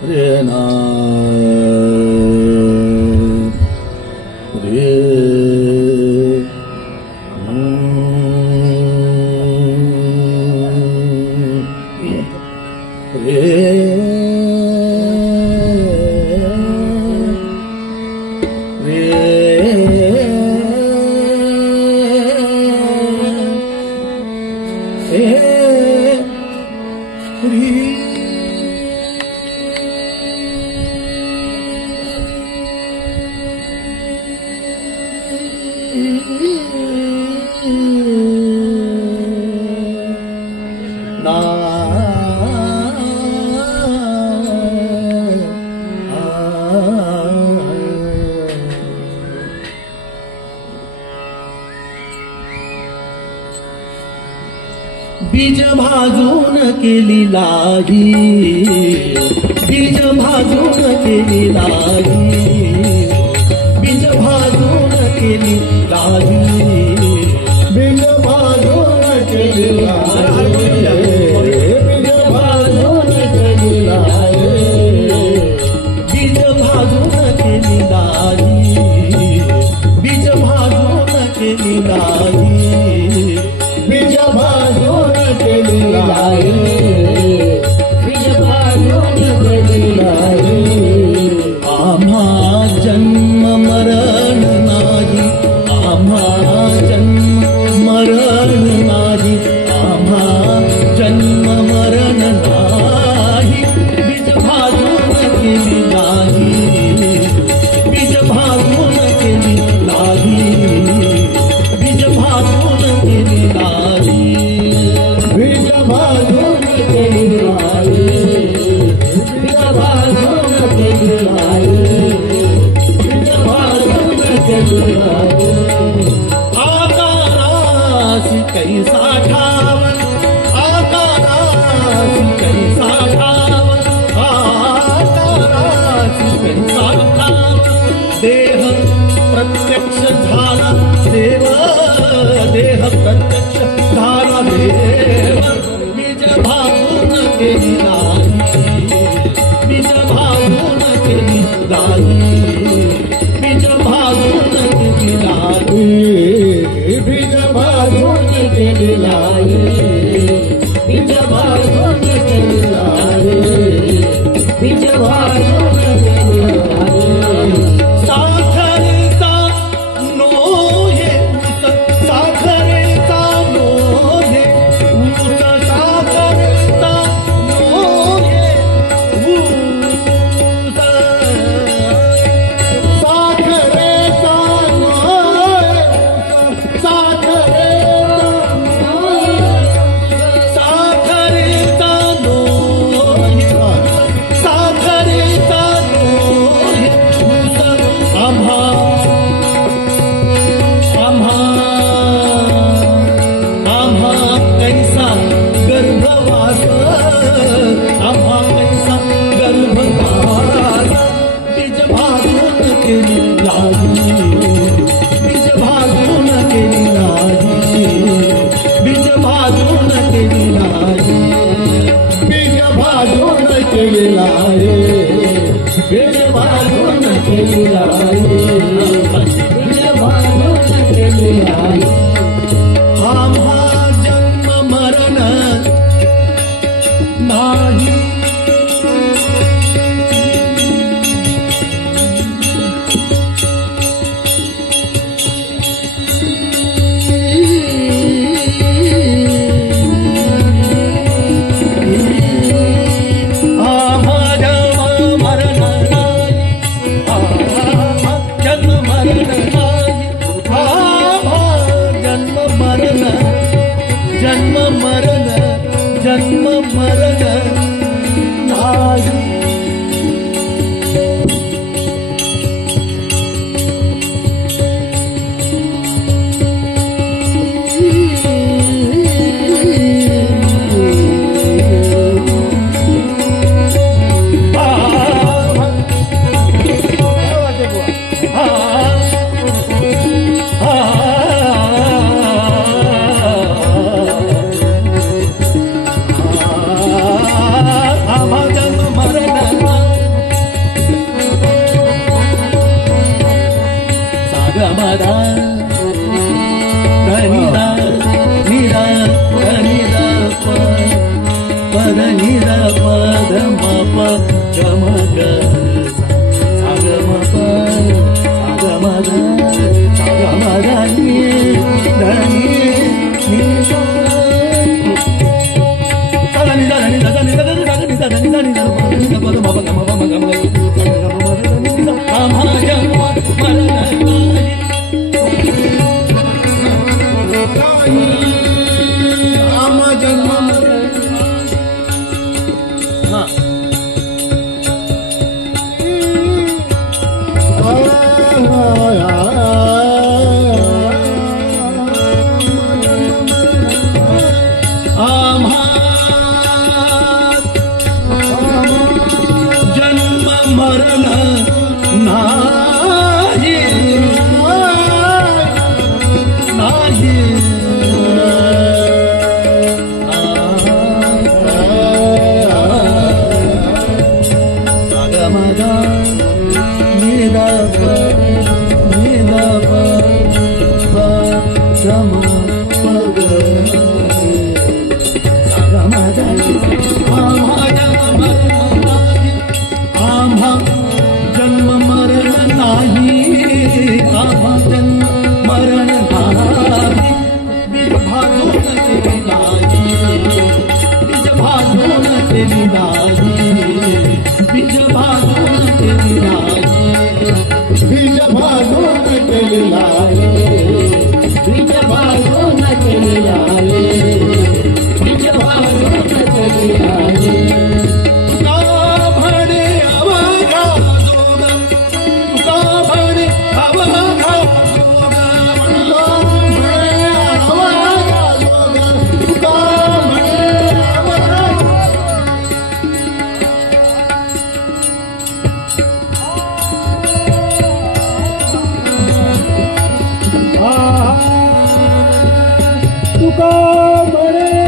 रे ना रे बीज भाजून केली लाही, बीज भाजून केली लाही, बीज भाजून केली लाही, बीज भाजून केली लाही, बीज भाजून केली लाही, बीज भाजून केली लाही, बीज भाजून केली लाही, बीज भाजून केली लाही, बीज भाजून केली लाही. आम्हा जन्म मरण नाही, आम्हा जन्म मरण नाही, आम्हा जन्म मरण नाही. बीज भाजून केली लाही, बीज भाजून केली लाही, बीज भाजून केली लाही, बीज भाजून केली लाही, बीज भाजून केली लाही, बीज भाजून केली लाही. आकारासी कैसा ठाव, आकारासी कैसा ठाव, आकारासी कैसा ठाव. देह प्रत्यक्ष झाला देव, देह प्रत्यक्ष झाला देव. बीज भाजून केली लाही, बीज भाजून केली लाही, बीज भाजून केली लाही, बीज भाजून केली लाही, बीज भाजून केली लाही, बीज भाजून केली लाही. साखरेचा नोहे ऊस, साखरेचा नोहे ऊस, साखरेचा नोहे ऊस, साखरेचा नोहे ऊस, साखरेचा नोहे, साखरेचा नोहे ऊस. आम्हा आम्हा कैसा गर्भवास, आम्हा कैसा गर्भवास. बीज भाजून केली लाही, बीज भाजून केली लाही, बीज भाजून केली लाही, बीज भाजून केली लाही, बीज भाजून केली लाही, बीज भाजून केली लाही. आम्हा जन्म मरण नाही, आम्हा जन्म मरण नाही, आम्हा मरण नाही नाही सागमदा निदाप निदाप गम पग सागमदा आम्हा जन्म मरण नाही आम्हा जन्म मरण नाही बीज भाजून केली नाही बीज भाजून केली नाही बीज भाजून केली नाही बीज भाजून केली नाही बीज भाजून केली नाही बीज भाजून केली नाही तुका म्हणे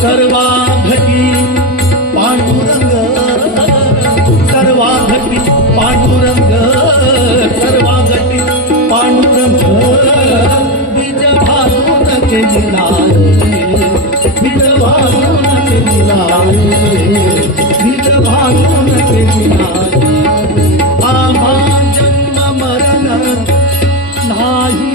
सर्वाघटी पांडुरंग सर्वाघटी पांडुरंग सर्वाघटी पांडुरंग बीज भाजून केली नाही बीज भाजून केली नाही बीज भाजून केली नाही आम्हा जन्म मरण नाही